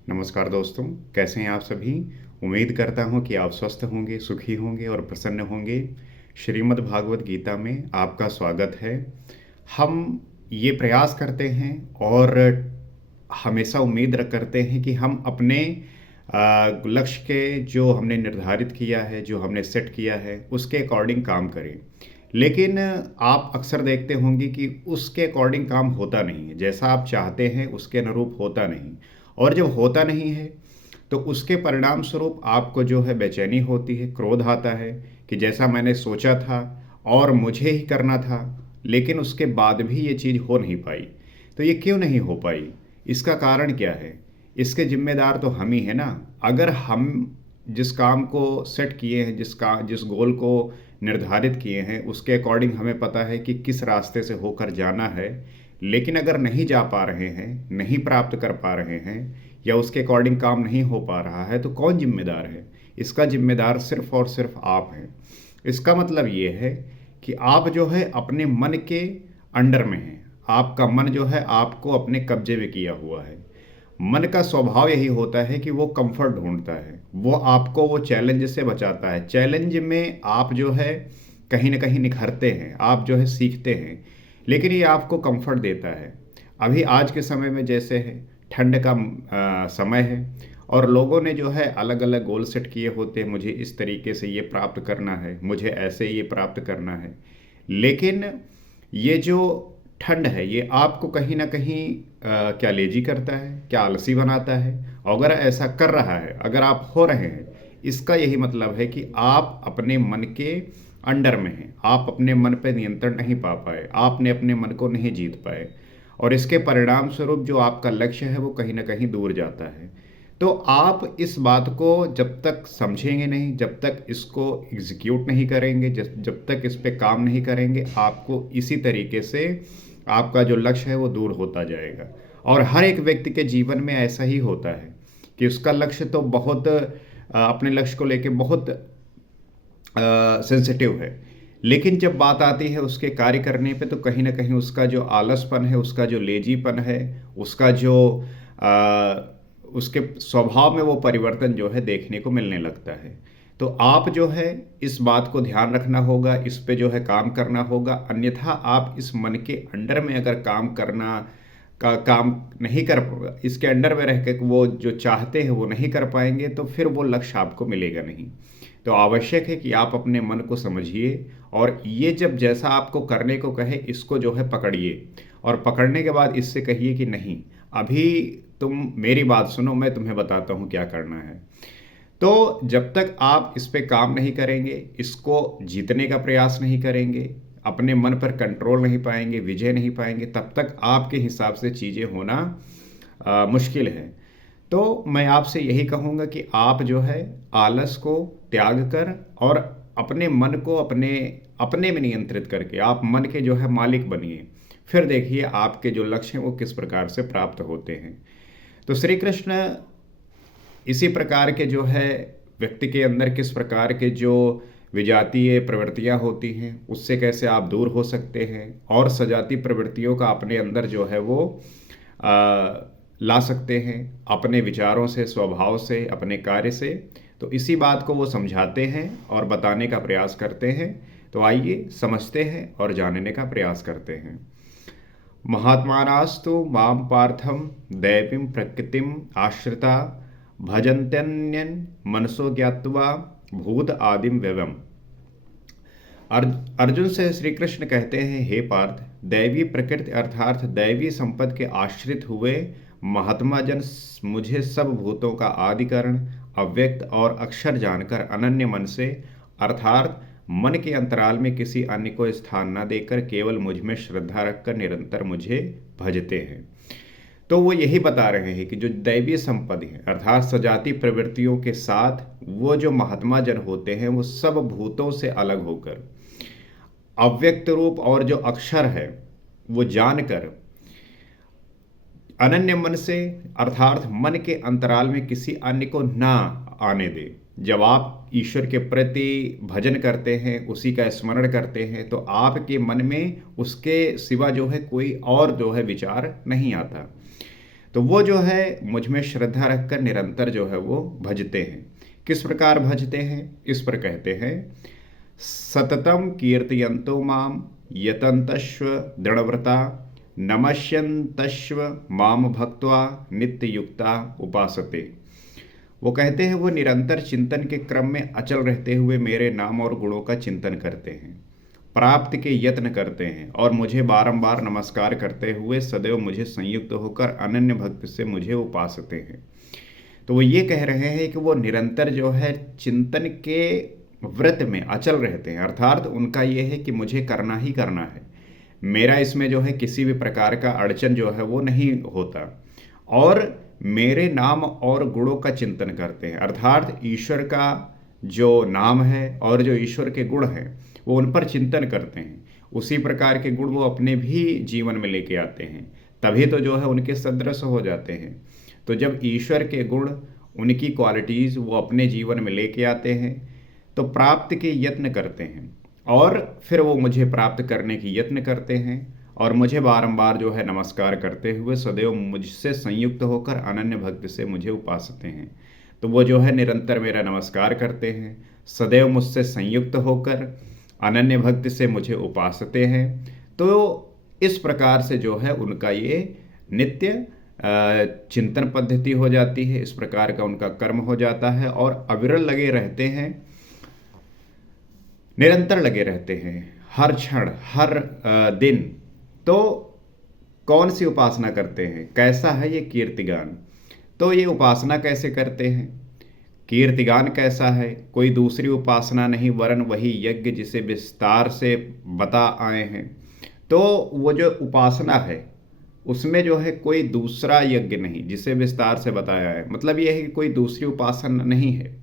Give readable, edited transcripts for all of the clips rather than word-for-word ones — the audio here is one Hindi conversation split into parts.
नमस्कार दोस्तों, कैसे हैं आप सभी? उम्मीद करता हूँ कि आप स्वस्थ होंगे, सुखी होंगे और प्रसन्न होंगे। श्रीमद् भागवत गीता में आपका स्वागत है। हम ये प्रयास करते हैं और हमेशा उम्मीद करते हैं कि हम अपने लक्ष्य के जो हमने निर्धारित किया है, जो हमने सेट किया है, उसके अकॉर्डिंग काम करें। लेकिन आप अक्सर देखते होंगे कि उसके अकॉर्डिंग काम होता नहीं है। जैसा आप चाहते हैं, उसके अनुरूप होता नहीं। और जब होता नहीं है, तो उसके परिणाम स्वरूप आपको जो है बेचैनी होती है, क्रोध आता है कि जैसा मैंने सोचा था और मुझे ही करना था, लेकिन उसके बाद भी ये चीज़ हो नहीं पाई। तो ये क्यों नहीं हो पाई? इसका कारण क्या है? इसके ज़िम्मेदार तो हम ही हैं ना। अगर हम जिस काम को सेट किए हैं, जिस गोल को निर्धारित किए हैं, उसके अकॉर्डिंग हमें पता है कि किस रास्ते से होकर जाना है, लेकिन अगर नहीं जा पा रहे हैं, नहीं प्राप्त कर पा रहे हैं या उसके अकॉर्डिंग काम नहीं हो पा रहा है, तो कौन ज़िम्मेदार है? इसका ज़िम्मेदार सिर्फ़ और सिर्फ़ आप हैं। इसका मतलब ये है कि आप जो है अपने मन के अंडर में हैं। आपका मन जो है आपको अपने कब्ज़े में किया हुआ है। मन का स्वभाव यही होता है कि वो कंफर्ट ढूँढता है। वो आपको वो चैलेंज से बचाता है। चैलेंज में आप जो है कहीं न कहीं निखरते हैं, आप जो है सीखते हैं। लेकिन ये आपको कंफर्ट देता है। अभी आज के समय में जैसे है, ठंड का समय है और लोगों ने जो है अलग-अलग गोल सेट किए होते हैं, मुझे इस तरीके से ये प्राप्त करना है, मुझे ऐसे ये प्राप्त करना है। लेकिन ये जो ठंड है, ये आपको कहीं न कहीं क्या लेज़ी करता है, क्या आलसी बनाता है? और अगर ऐसा कर रहा है, अगर आप हो रहे हैं, इसका यही मतलब है कि आप अपने मन के अंडर में हैं। आप अपने मन पे नियंत्रण नहीं पा पाए, आपने अपने मन को नहीं जीत पाए और इसके परिणाम स्वरूप जो आपका लक्ष्य है, वो कहीं न कहीं दूर जाता है। तो आप इस बात को जब तक समझेंगे नहीं, जब तक इसको एग्ज़ीक्यूट नहीं करेंगे, जब तक इस पे काम नहीं करेंगे, आपको इसी तरीके से आपका जो लक्ष्य है वो दूर होता जाएगा। और हर एक व्यक्ति के जीवन में ऐसा ही होता है कि उसका लक्ष्य तो बहुत अपने लक्ष्य को लेके बहुत सेंसिटिव है। लेकिन जब बात आती है उसके कार्य करने पे तो कहीं न कहीं उसका जो आलसपन है, उसका जो लेज़ीपन है, उसका जो उसके स्वभाव में वो परिवर्तन जो है देखने को मिलने लगता है। तो आप जो है इस बात को ध्यान रखना होगा, इस पे जो है काम करना होगा, अन्यथा आप इस मन के अंडर में अगर काम नहीं कर इसके अंडर में रह के वो जो चाहते हैं वो नहीं कर पाएँगे तो फिर वो लक्ष्य आपको मिलेगा नहीं। तो आवश्यक है कि आप अपने मन को समझिए और ये जब जैसा आपको करने को कहे इसको जो है पकड़िए और पकड़ने के बाद इससे कहिए कि नहीं, अभी तुम मेरी बात सुनो, मैं तुम्हें बताता हूँ क्या करना है। तो जब तक आप इस पे काम नहीं करेंगे, इसको जीतने का प्रयास नहीं करेंगे, अपने मन पर कंट्रोल नहीं पाएँगे, विजय नहीं पाएँगे, तब तक आपके हिसाब से चीज़ें होना मुश्किल है। तो मैं आपसे यही कहूँगा कि आप जो है आलस को त्याग कर और अपने मन को अपने अपने में नियंत्रित करके आप मन के जो है मालिक बनिए। फिर देखिए आपके जो लक्ष्य हैं वो किस प्रकार से प्राप्त होते हैं। तो श्री कृष्ण इसी प्रकार के जो है व्यक्ति के अंदर किस प्रकार के जो विजातीय प्रवृत्तियां होती हैं उससे कैसे आप दूर हो सकते हैं और सजातीय प्रवृत्तियों का अपने अंदर जो है वो आ, ला सकते हैं अपने विचारों से, स्वभाव से, अपने कार्य से। तो इसी बात को वो समझाते हैं और बताने का प्रयास करते हैं। तो आइए समझते हैं और जानने का प्रयास करते हैं। महात्मानास्तु मां पार्थम दैवीं प्रकृतिम आश्रिता भजन्त्यन्यन मनसो ज्ञात्वा भूत आदिम व्यवम। अर्जुन से श्री कृष्ण कहते हैं, हे पार्थ, दैवी प्रकृति अर्थात दैवी संपत्ति के आश्रित हुए महात्मा जन मुझे सब भूतों का आदि कारण अव्यक्त और अक्षर जानकर अनन्य मन से अर्थात मन के अंतराल में किसी अन्य को स्थान न देकर केवल मुझ में श्रद्धा रखकर निरंतर मुझे भजते हैं। तो वो यही बता रहे हैं कि जो दैवीय संपत्ति है अर्थात सजाती प्रवृत्तियों के साथ वो जो महात्मा जन होते हैं वो सब भूतों से अलग होकर अव्यक्त रूप और जो अक्षर है वो जानकर अनन्य मन से अर्थात मन के अंतराल में किसी अन्य को ना आने दे। जब आप ईश्वर के प्रति भजन करते हैं, उसी का स्मरण करते हैं, तो आपके मन में उसके सिवा जो है कोई और जो है विचार नहीं आता। तो वो जो है मुझ में श्रद्धा रखकर निरंतर जो है वो भजते हैं। किस प्रकार भजते हैं, इस पर कहते हैं, सततम कीर्तयन्तो माम यतन्तश्व दृढ़व्रता नमस्यन्तश्व माम भक्त्वा नित्ययुक्ता उपासते। वो कहते हैं वो निरंतर चिंतन के क्रम में अचल रहते हुए मेरे नाम और गुणों का चिंतन करते हैं, प्राप्ति के यत्न करते हैं और मुझे बारंबार नमस्कार करते हुए सदैव मुझे संयुक्त होकर अनन्य भक्ति से मुझे उपासते हैं। तो वो ये कह रहे हैं कि वो निरंतर जो है चिंतन के व्रत में अचल रहते हैं, अर्थात उनका ये है कि मुझे करना ही करना है, मेरा इसमें जो है किसी भी प्रकार का अड़चन जो है वो नहीं होता, और मेरे नाम और गुणों का चिंतन करते हैं, अर्थात ईश्वर का जो नाम है और जो ईश्वर के गुण हैं वो उन पर चिंतन करते हैं। उसी प्रकार के गुण वो अपने भी जीवन में लेके आते हैं, तभी तो जो है उनके सदृश हो जाते हैं। तो जब ईश्वर के गुण, उनकी क्वालिटीज़ वो अपने जीवन में लेके आते हैं तो प्राप्ति के यत्न करते हैं और फिर वो मुझे प्राप्त करने की यत्न करते हैं और मुझे बारंबार जो है नमस्कार करते हुए सदैव मुझसे संयुक्त होकर अनन्य भक्ति से मुझे उपासते हैं। तो वो जो है निरंतर मेरा नमस्कार करते हैं, सदैव मुझसे संयुक्त होकर अनन्य भक्ति से मुझे उपासते हैं। तो इस प्रकार से जो है उनका ये नित्य चिंतन पद्धति हो जाती है, इस प्रकार का उनका कर्म हो जाता है और अविरल लगे रहते हैं, निरंतर लगे रहते हैं हर क्षण हर दिन। तो कौन सी उपासना करते हैं, कैसा है ये कीर्तिगान। तो ये उपासना कैसे करते हैं, कीर्तिगान कैसा है, कोई दूसरी उपासना नहीं वरन वही यज्ञ जिसे विस्तार से बता आए हैं। तो वो जो उपासना है उसमें जो है कोई दूसरा यज्ञ नहीं जिसे विस्तार से बताया है, मतलब ये है कि कोई दूसरी उपासना नहीं है।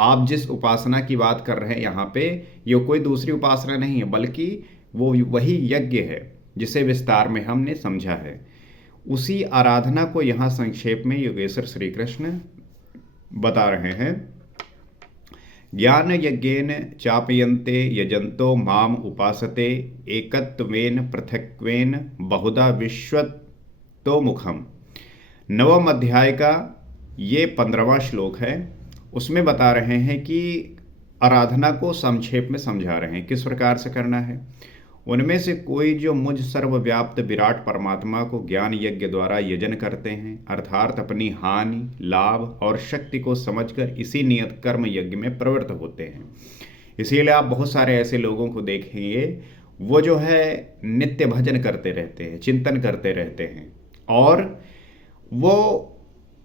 आप जिस उपासना की बात कर रहे हैं यहाँ पे, ये कोई दूसरी उपासना नहीं है बल्कि वो वही यज्ञ है जिसे विस्तार में हमने समझा है। उसी आराधना को यहाँ संक्षेप में योगेश्वर श्री कृष्ण बता रहे हैं। ज्ञान यज्ञेन चापयन्ते यजन्तो माम उपासते एकत्वेन पृथक्वेन बहुधा विश्वतो मुखम। नवम अध्याय का ये 15वां श्लोक है, उसमें बता रहे हैं कि आराधना को संक्षेप में समझा रहे हैं किस प्रकार से करना है। उनमें से कोई जो मुझ सर्वव्याप्त विराट परमात्मा को ज्ञान यज्ञ द्वारा यजन करते हैं, अर्थात अपनी हानि, लाभ और शक्ति को समझकर इसी नियत कर्म यज्ञ में प्रवृत्त होते हैं। इसीलिए आप बहुत सारे ऐसे लोगों को देखेंगे वो जो है नित्य भजन करते रहते हैं, चिंतन करते रहते हैं और वो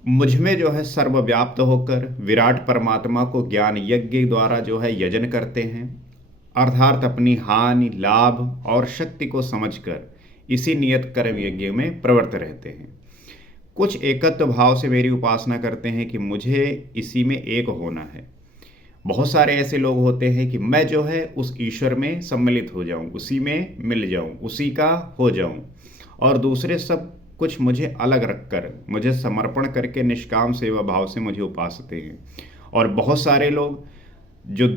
मुझ में जो है सर्वव्याप्त होकर विराट परमात्मा को ज्ञान यज्ञ द्वारा जो है यजन करते हैं, अर्थात अपनी हानि, लाभ और शक्ति को समझकर इसी नियत कर्म यज्ञ में प्रवृत्त रहते हैं। कुछ एकत्व भाव से मेरी उपासना करते हैं कि मुझे इसी में एक होना है। बहुत सारे ऐसे लोग होते हैं कि मैं जो है उस ईश्वर में सम्मिलित हो जाऊं, उसी में मिल जाऊं, उसी का हो जाऊं और दूसरे सब कुछ मुझे अलग रखकर, मुझे समर्पण करके निष्काम सेवा भाव से मुझे उपासते हैं। और बहुत सारे लोग जो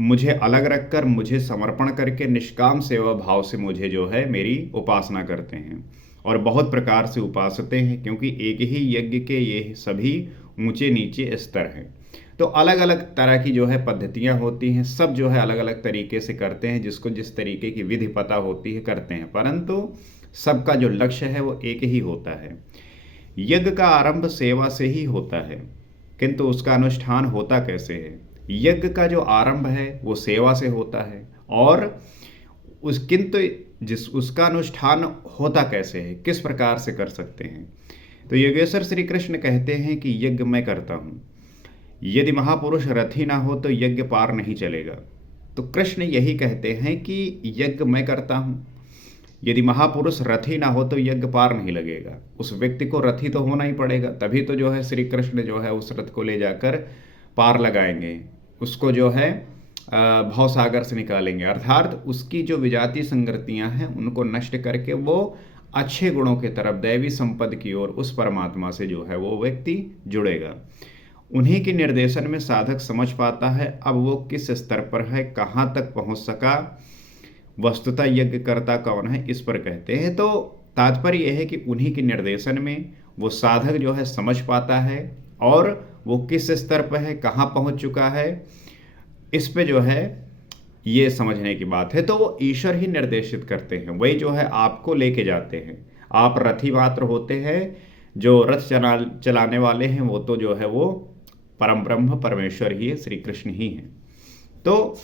मुझे अलग रखकर, मुझे समर्पण करके निष्काम सेवा भाव से मुझे जो है मेरी उपासना करते हैं और बहुत प्रकार से उपासते हैं, क्योंकि एक ही यज्ञ के ये सभी ऊंचे नीचे स्तर हैं। तो अलग अलग तरह की जो है पद्धतियां होती हैं, सब जो है अलग अलग तरीके से करते हैं, जिसको जिस तरीके की विधि पता होती है करते हैं, परंतु सबका जो लक्ष्य है वो एक ही होता है। यज्ञ का आरंभ सेवा से ही होता है, किंतु उसका अनुष्ठान होता कैसे है। यज्ञ का जो आरंभ है वो सेवा से होता है और किंतु उसका अनुष्ठान होता कैसे है, किस प्रकार से कर सकते हैं। तो योगेश्वर श्री कृष्ण कहते हैं कि यज्ञ मैं करता हूँ, यदि महापुरुष रथी ना हो तो यज्ञ पार नहीं चलेगा। तो कृष्ण यही कहते हैं कि यज्ञ मैं करता हूँ, यदि महापुरुष रथी ना हो तो यज्ञ पार नहीं लगेगा। उस व्यक्ति को रथी तो होना ही पड़ेगा, तभी तो जो है श्री कृष्ण जो है उस रथ को ले जाकर पार लगाएंगे, उसको जो है भवसागर से निकालेंगे, अर्थात उसकी जो विजातीय संगतियां हैं उनको नष्ट करके वो अच्छे गुणों की तरफ, दैवी संपद की ओर उस परमात्मा से जो है वो व्यक्ति जुड़ेगा। उन्हीं के निर्देशन में साधक समझ पाता है अब वो किस स्तर पर है, कहाँ तक पहुँच सका, वस्तुतः यज्ञ करता कौन है, इस पर कहते हैं। तो तात्पर्य यह है कि उन्हीं के निर्देशन में, वो साधक जो है समझ पाता है, और वो किस स्तर पर है, कहाँ पहुँच चुका है, इस पे जो है ये समझने की बात है। तो वो ईश्वर ही निर्देशित करते हैं, वही जो है आपको लेके जाते हैं। आप रथी मात्र होते हैं, जो रथ चलाने वाले हैं वो तो जो है वो परम ब्रह्म परमेश्वर ही है, श्री कृष्ण ही है। तो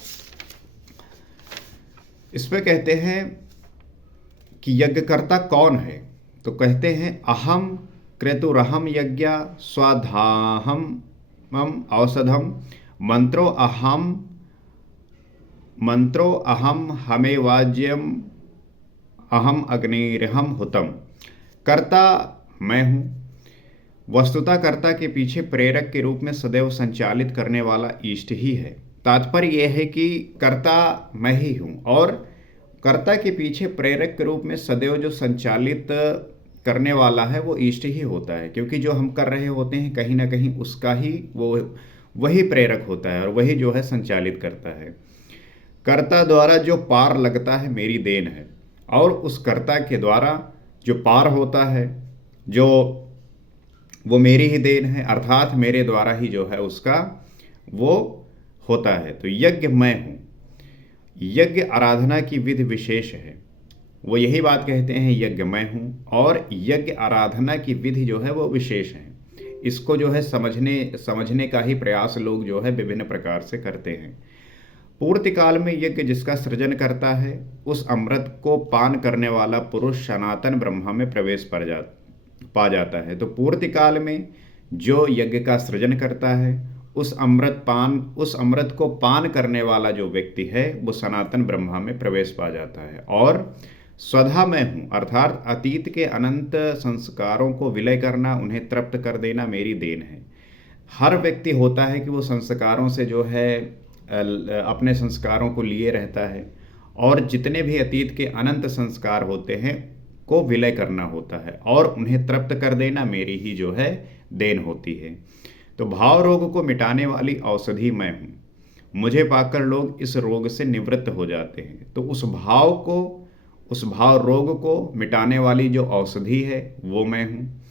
इस पे कहते हैं कि यज्ञकर्ता कौन है, तो कहते हैं अहम क्रतुरहम यज्ञ स्वाधाहम औषधम मंत्रो अहम हमेवाज्यम अहम अग्निरहम हुतम। कर्ता मैं हूँ, वस्तुतः कर्ता के पीछे प्रेरक के रूप में सदैव संचालित करने वाला ईष्ट ही है। तात्पर्य यह है कि कर्ता मैं ही हूँ, और कर्ता के पीछे प्रेरक के रूप में सदैव जो संचालित करने वाला है वो ईष्ट ही होता है, क्योंकि जो हम कर रहे होते हैं कहीं ना कहीं उसका ही वही प्रेरक होता है और वही जो है संचालित करता है। कर्ता द्वारा जो पार लगता है मेरी देन है, और उस कर्ता के द्वारा जो पार होता है जो वो मेरी ही देन है, अर्थात मेरे द्वारा ही जो है उसका वो होता है। तो यज्ञ मैं हूँ, यज्ञ आराधना की विधि विशेष है। वो यही बात कहते हैं यज्ञ मैं हूँ, और यज्ञ आराधना की विधि जो है वो विशेष है। इसको जो है समझने का ही प्रयास लोग जो है विभिन्न प्रकार से करते हैं। पूर्ति काल में यज्ञ जिसका सृजन करता है, उस अमृत को पान करने वाला पुरुष सनातन ब्रह्मा में प्रवेश पा जाता है। तो पूर्ति काल में जो यज्ञ का सृजन करता है, उस अमृत को पान करने वाला जो व्यक्ति है वो सनातन ब्रह्मा में प्रवेश पा जाता है। और स्वधा मैं हूँ, अर्थात अतीत के अनंत संस्कारों को विलय करना, उन्हें तृप्त कर देना मेरी देन है। हर व्यक्ति होता है कि वो संस्कारों से जो है अपने संस्कारों को लिए रहता है, और जितने भी अतीत के अनंत संस्कार होते हैं को विलय करना होता है, और उन्हें तृप्त कर देना मेरी ही जो है देन होती है। तो भाव रोग को मिटाने वाली औषधि मैं हूँ, मुझे पाकर लोग इस रोग से निवृत्त हो जाते हैं। तो उस भाव रोग को मिटाने वाली जो औषधि है वो मैं हूँ,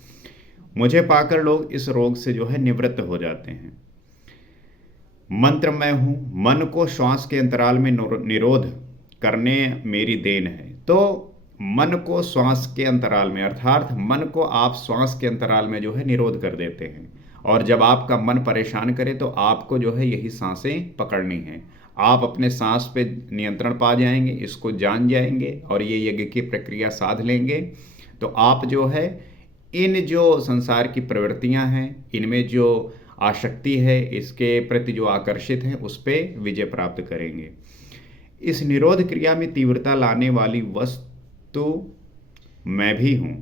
मुझे पाकर लोग इस रोग से जो है निवृत्त हो जाते हैं। मंत्र मैं हूँ, मन को श्वास के अंतराल में निरोध करने मेरी देन है। तो मन को श्वास के अंतराल में, अर्थात मन को आप श्वास के अंतराल में जो है निरोध कर देते हैं, और जब आपका मन परेशान करे तो आपको जो है यही सांसें पकड़नी है। आप अपने सांस पे नियंत्रण पा जाएंगे, इसको जान जाएंगे, और ये यज्ञ की प्रक्रिया साध लेंगे, तो आप जो है इन जो संसार की प्रवृत्तियां हैं, इनमें जो आसक्ति है, इसके प्रति जो आकर्षित हैं, उस पर विजय प्राप्त करेंगे। इस निरोध क्रिया में तीव्रता लाने वाली वस्तु मैं भी हूँ,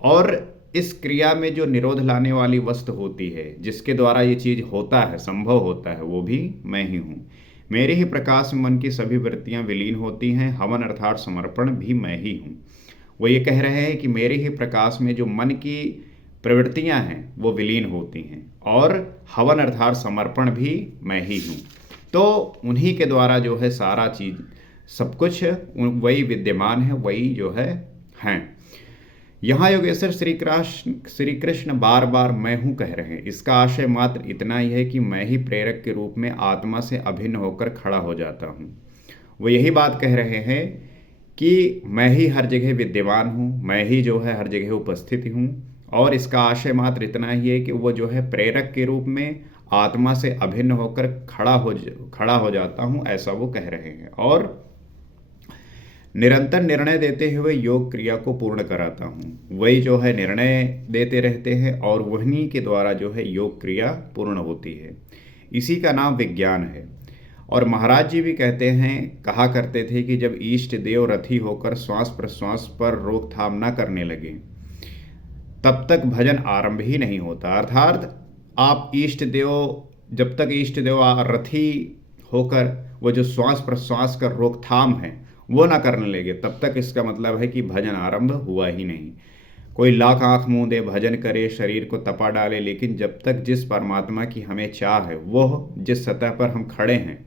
और इस क्रिया में जो निरोध लाने वाली वस्तु होती है, जिसके द्वारा ये चीज़ होता है, संभव होता है, वो भी मैं ही हूँ। मेरे ही प्रकाश में मन की सभी वृत्तियाँ विलीन होती हैं, हवन अर्थात समर्पण भी मैं ही हूँ। वो ये कह रहे हैं कि मेरे ही प्रकाश में जो मन की प्रवृत्तियां हैं वो विलीन होती हैं, और हवन अर्थात समर्पण भी मैं ही हूँ। तो उन्हीं के द्वारा जो है सारा चीज सब कुछ वही विद्यमान है, वही जो है हैं। यहाँ योगेश्वर श्री कृष्ण बार बार मैं हूँ कह रहे हैं। इसका आशय मात्र इतना ही है कि मैं ही प्रेरक के रूप में आत्मा से अभिन्न होकर खड़ा हो जाता हूँ। वो यही बात कह रहे हैं कि मैं ही हर जगह विद्यमान हूँ, मैं ही जो है हर जगह उपस्थित हूँ, और इसका आशय मात्र इतना ही है कि वो जो है प्रेरक के रूप में आत्मा से अभिन्न होकर खड़ा हो जाता हूँ, ऐसा वो कह रहे हैं। और निरंतर निर्णय देते हुए योग क्रिया को पूर्ण कराता हूँ। वही जो है निर्णय देते रहते हैं, और वहीं के द्वारा जो है योग क्रिया पूर्ण होती है। इसी का नाम विज्ञान है। और महाराज जी भी कहा करते थे कि जब इष्ट देव रथी होकर श्वास प्रश्वास पर रोकथाम न करने लगे, तब तक भजन आरंभ ही नहीं होता। अर्थात आप जब तक इष्ट देव रथी होकर वो जो श्वास प्रश्वास का रोकथाम है वो ना करने लगे, तब तक इसका मतलब है कि भजन आरंभ हुआ ही नहीं। कोई लाख आंख मुंह दे भजन करे, शरीर को तपा डाले, लेकिन जब तक जिस परमात्मा की हमें चाह है, वो जिस सतह पर हम खड़े हैं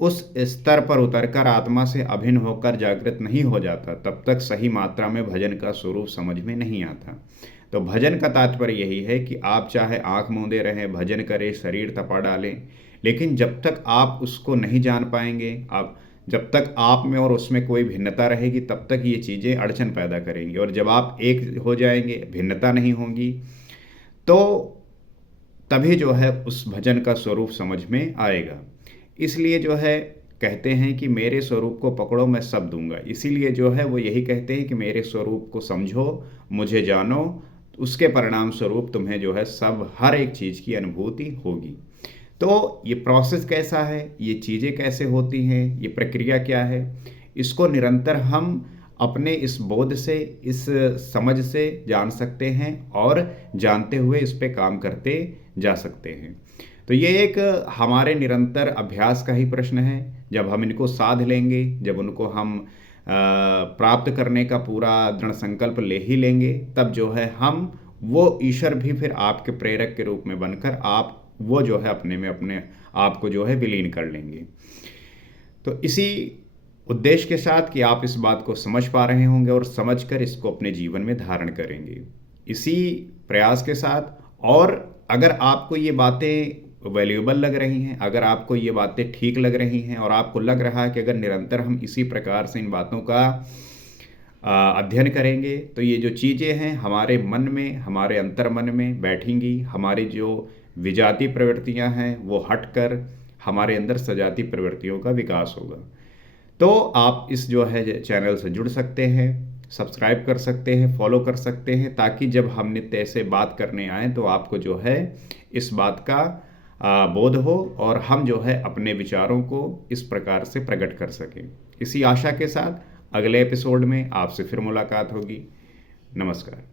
उस स्तर पर उतरकर आत्मा से अभिन्न होकर जागृत नहीं हो जाता, तब तक सही मात्रा में भजन का स्वरूप समझ में नहीं आता। तो भजन का तात्पर्य यही है कि आप चाहे आँख मूंदे रहें, भजन करें, शरीर तपा डालें, लेकिन जब तक आप उसको नहीं जान पाएंगे, आप जब तक आप में और उसमें कोई भिन्नता रहेगी, तब तक ये चीज़ें अड़चन पैदा करेंगी। और जब आप एक हो जाएंगे, भिन्नता नहीं होंगी, तो तभी जो है उस भजन का स्वरूप समझ में आएगा। इसलिए जो है कहते हैं कि मेरे स्वरूप को पकड़ो, मैं सब दूंगा। इसीलिए जो है वो यही कहते हैं कि मेरे स्वरूप को समझो, मुझे जानो, उसके परिणाम स्वरूप तुम्हें जो है सब हर एक चीज़ की अनुभूति होगी। तो ये प्रोसेस कैसा है, ये चीज़ें कैसे होती हैं, ये प्रक्रिया क्या है, इसको निरंतर हम अपने इस बोध से, इस समझ से जान सकते हैं और जानते हुए इस पे काम करते जा सकते हैं। तो ये एक हमारे निरंतर अभ्यास का ही प्रश्न है। जब हम इनको साध लेंगे, जब उनको हम प्राप्त करने का पूरा दृढ़ संकल्प ले ही लेंगे, तब जो है हम वो ईश्वर भी फिर आपके प्रेरक के रूप में बनकर आप वो जो है अपने में अपने आप को जो है विलीन कर लेंगे। तो इसी उद्देश्य के साथ कि आप इस बात को समझ पा रहे होंगे और समझकर इसको अपने जीवन में धारण करेंगे, इसी प्रयास के साथ। और अगर आपको ये बातें वैल्यूएबल लग रही हैं, अगर आपको ये बातें ठीक लग रही हैं और आपको लग रहा है कि अगर निरंतर हम इसी प्रकार से इन बातों का अध्ययन करेंगे, तो ये जो चीज़ें हैं हमारे मन में, हमारे अंतर्मन में बैठेंगी, हमारी जो विजातीय प्रवृत्तियां हैं वो हटकर हमारे अंदर सजातीय प्रवृत्तियों का विकास होगा। तो आप इस जो है चैनल से जुड़ सकते हैं, सब्सक्राइब कर सकते हैं, फॉलो कर सकते हैं, ताकि जब हम नित्य ऐसे बात करने आए तो आपको जो है इस बात का बोध हो और हम जो है अपने विचारों को इस प्रकार से प्रकट कर सकें। इसी आशा के साथ अगले एपिसोड में आपसे फिर मुलाकात होगी। नमस्कार।